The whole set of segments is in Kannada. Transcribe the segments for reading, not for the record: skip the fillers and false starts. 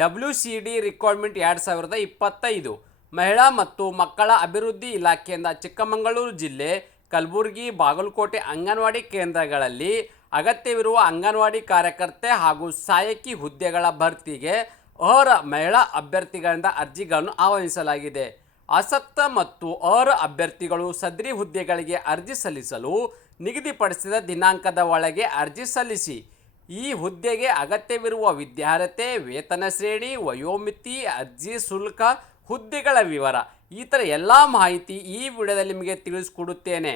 WCD ರಿಕ್ವೈರ್ಮೆಂಟ್ 2025 ಮಹಿಳಾ ಮತ್ತು ಮಕ್ಕಳ ಅಭಿವೃದ್ಧಿ ಇಲಾಖೆಯಿಂದ ಚಿಕ್ಕಮಗಳೂರು ಜಿಲ್ಲೆ ಕಲಬುರಗಿ ಬಾಗಲಕೋಟೆ ಅಂಗನವಾಡಿ ಕೇಂದ್ರಗಳಲ್ಲಿ ಅಗತ್ಯವಿರುವ ಅಂಗನವಾಡಿ ಕಾರ್ಯಕರ್ತೆ ಹಾಗೂ ಸಹಾಯಕಿ ಹುದ್ದೆಗಳ ಭರ್ತಿಗೆ ಅರ್ಹ ಮಹಿಳಾ ಅಭ್ಯರ್ಥಿಗಳಿಂದ ಅರ್ಜಿಗಳನ್ನು ಆಹ್ವಾನಿಸಲಾಗಿದೆ. ಆಸಕ್ತ ಮತ್ತು ಅರ್ಹ ಅಭ್ಯರ್ಥಿಗಳು ಸದರಿ ಹುದ್ದೆಗಳಿಗೆ ಅರ್ಜಿ ಸಲ್ಲಿಸಲು ನಿಗದಿಪಡಿಸಿದ ದಿನಾಂಕದ ಒಳಗೆ ಅರ್ಜಿ ಸಲ್ಲಿಸಿ. ಈ ಹುದ್ದೆಗೆ ಅಗತ್ಯವಿರುವ ವಿದ್ಯಾರ್ಹತೆ, ವೇತನ ಶ್ರೇಣಿ, ವಯೋಮಿತಿ, ಅರ್ಜಿ ಶುಲ್ಕ, ಹುದ್ದೆಗಳ ವಿವರ ಈ ಥರ ಎಲ್ಲ ಮಾಹಿತಿ ಈ ವಿಡಿಯೋದಲ್ಲಿ ನಿಮಗೆ ತಿಳಿಸಿಕೊಡುತ್ತೇನೆ.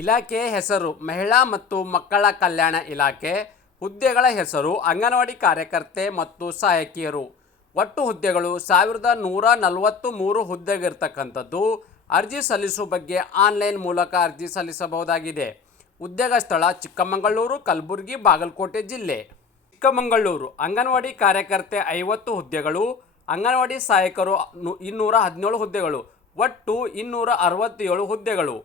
ಇಲಾಖೆ ಹೆಸರು ಮಹಿಳಾ ಮತ್ತು ಮಕ್ಕಳ ಕಲ್ಯಾಣ ಇಲಾಖೆ. ಹುದ್ದೆಗಳ ಹೆಸರು ಅಂಗನವಾಡಿ ಕಾರ್ಯಕರ್ತೆ ಮತ್ತು ಸಹಾಯಕಿಯರು. ಒಟ್ಟು ಹುದ್ದೆಗಳು 1143 ಹುದ್ದೆಗಿರ್ತಕ್ಕಂಥದ್ದು. ಅರ್ಜಿ ಸಲ್ಲಿಸುವ ಬಗ್ಗೆ ಆನ್ಲೈನ್ ಮೂಲಕ ಅರ್ಜಿ ಸಲ್ಲಿಸಬಹುದಾಗಿದೆ. ಹುದ್ದೆಗಳ ಸ್ಥಳ ಚಿಕ್ಕಮಗಳೂರು, ಕಲಬುರಗಿ, ಬಾಗಲಕೋಟೆ ಜಿಲ್ಲೆ. ಚಿಕ್ಕಮಗಳೂರು ಅಂಗನವಾಡಿ ಕಾರ್ಯಕರ್ತೆ 50 ಹುದ್ದೆಗಳು, ಅಂಗನವಾಡಿ ಸಹಾಯಕರು 217 ಹುದ್ದೆಗಳು, ಒಟ್ಟು 267 ಹುದ್ದೆಗಳು.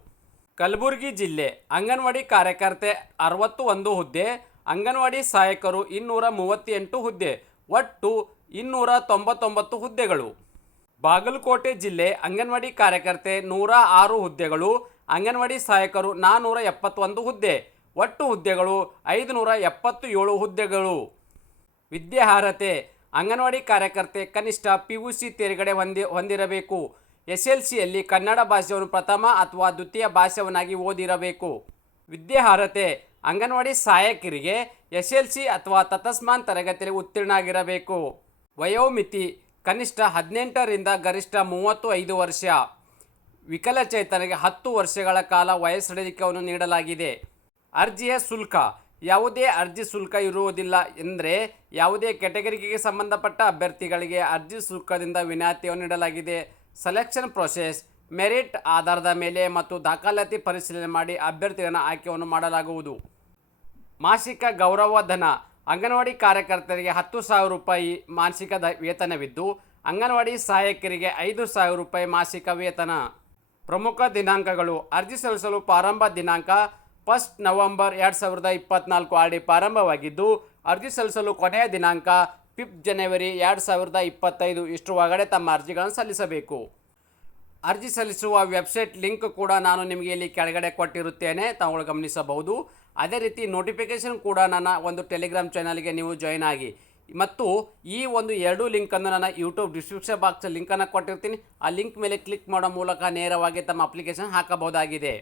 ಕಲಬುರಗಿ ಜಿಲ್ಲೆ ಅಂಗನವಾಡಿ ಕಾರ್ಯಕರ್ತೆ 61 ಹುದ್ದೆ, ಅಂಗನವಾಡಿ ಸಹಾಯಕರು 238 ಹುದ್ದೆ, ಒಟ್ಟು 299 ಹುದ್ದೆಗಳು. ಬಾಗಲಕೋಟೆ ಜಿಲ್ಲೆ ಅಂಗನವಾಡಿ ಕಾರ್ಯಕರ್ತೆ 106 ಹುದ್ದೆಗಳು, ಅಂಗನವಾಡಿ ಸಹಾಯಕರು 471 ಹುದ್ದೆ, ಒಟ್ಟು ಹುದ್ದೆಗಳು 577 ಹುದ್ದೆಗಳು. ವಿದ್ಯಾರ್ಹತೆ ಅಂಗನವಾಡಿ ಕಾರ್ಯಕರ್ತೆ ಕನಿಷ್ಠ PUC ತೇರ್ಗಡೆ ಹೊಂದಿರಬೇಕು. SLCಯಲ್ಲಿ ಕನ್ನಡ ಭಾಷೆಯನ್ನು ಪ್ರಥಮ ಅಥವಾ ದ್ವಿತೀಯ ಭಾಷೆಯನ್ನಾಗಿ ಓದಿರಬೇಕು. ವಿದ್ಯಾರ್ಹತೆ ಅಂಗನವಾಡಿ ಸಹಾಯಕರಿಗೆ SLC ಅಥವಾ ತತ್ಸಮಾನ ತರಗತಿಯಲ್ಲಿ ಉತ್ತೀರ್ಣರಾಗಿರಬೇಕು. ವಯೋಮಿತಿ ಕನಿಷ್ಠ 18 ರಿಂದ ಗರಿಷ್ಠ 35 ವರ್ಷ. ವಿಕಲಚೇತನರಿಗೆ 10 ವರ್ಷಗಳ ಕಾಲ ವಯಸ್ಸಡಿಲಿಕೆಯನ್ನು ನೀಡಲಾಗಿದೆ. ಅರ್ಜಿಯ ಶುಲ್ಕ ಯಾವುದೇ ಅರ್ಜಿ ಶುಲ್ಕ ಇರುವುದಿಲ್ಲ. ಎಂದರೆ ಯಾವುದೇ ಕ್ಯಾಟಗರಿಗೆ ಸಂಬಂಧಪಟ್ಟ ಅಭ್ಯರ್ಥಿಗಳಿಗೆ ಅರ್ಜಿ ಶುಲ್ಕದಿಂದ ವಿನಾಯಿತಿಯನ್ನು ನೀಡಲಾಗಿದೆ. ಸೆಲೆಕ್ಷನ್ ಪ್ರೊಸೆಸ್ ಮೆರಿಟ್ ಆಧಾರದ ಮೇಲೆ ಮತ್ತು ದಾಖಲಾತಿ ಪರಿಶೀಲನೆ ಮಾಡಿ ಅಭ್ಯರ್ಥಿಗಳನ್ನು ಆಯ್ಕೆಯನ್ನು ಮಾಡಲಾಗುವುದು. ಮಾಸಿಕ ಗೌರವಧನ ಅಂಗನವಾಡಿ ಕಾರ್ಯಕರ್ತರಿಗೆ 10,000 ರೂಪಾಯಿ ಮಾಸಿಕ ವೇತನವಿದ್ದು, ಅಂಗನವಾಡಿ ಸಹಾಯಕರಿಗೆ 5,000 ರೂಪಾಯಿ ಮಾಸಿಕ ವೇತನ. ಪ್ರಮುಖ ದಿನಾಂಕಗಳು ಅರ್ಜಿ ಸಲ್ಲಿಸಲು ಪ್ರಾರಂಭ ದಿನಾಂಕ 1 ನವೆಂಬರ್ 2024 RD ಪ್ರಾರಂಭವಾಗಿದ್ದು, ಅರ್ಜಿ ಸಲ್ಲಿಸಲು ಕೊನೆಯ ದಿನಾಂಕ 5 ಜನವರಿ 2025 ಇಷ್ಟರ ಒಳಗಡೆ ತಮ್ಮ ಅರ್ಜಿಗಳನ್ನು ಸಲ್ಲಿಸಬೇಕು. ಅರ್ಜಿ ಸಲ್ಲಿಸುವ ವೆಬ್ಸೈಟ್ ಲಿಂಕ್ ಕೂಡ ನಾನು ನಿಮಗೆ ಇಲ್ಲಿ ಕೆಳಗಡೆ ಕೊಟ್ಟಿರುತ್ತೇನೆ, ತಾವುಗಳು ಗಮನಿಸಬಹುದು. ಅದೇ ರೀತಿ ನೋಟಿಫಿಕೇಷನ್ ಕೂಡ ನನ್ನ ಒಂದು ಟೆಲಿಗ್ರಾಮ್ ಚಾನಲ್ಗೆ ನೀವು ಜಾಯ್ನ್ ಆಗಿ. ಮತ್ತು ಈ ಒಂದು 2 ಲಿಂಕನ್ನು ನನ್ನ ಯೂಟ್ಯೂಬ್ ಡಿಸ್ಕ್ರಿಪ್ಷನ್ ಬಾಕ್ಸ್ ಲಿಂಕನ್ನು ಕೊಟ್ಟಿರ್ತೀನಿ. ಆ ಲಿಂಕ್ ಮೇಲೆ ಕ್ಲಿಕ್ ಮಾಡೋ ಮೂಲಕ ನೇರವಾಗಿ ತಮ್ಮ ಅಪ್ಲಿಕೇಶನ್ ಹಾಕಬಹುದಾಗಿದೆ.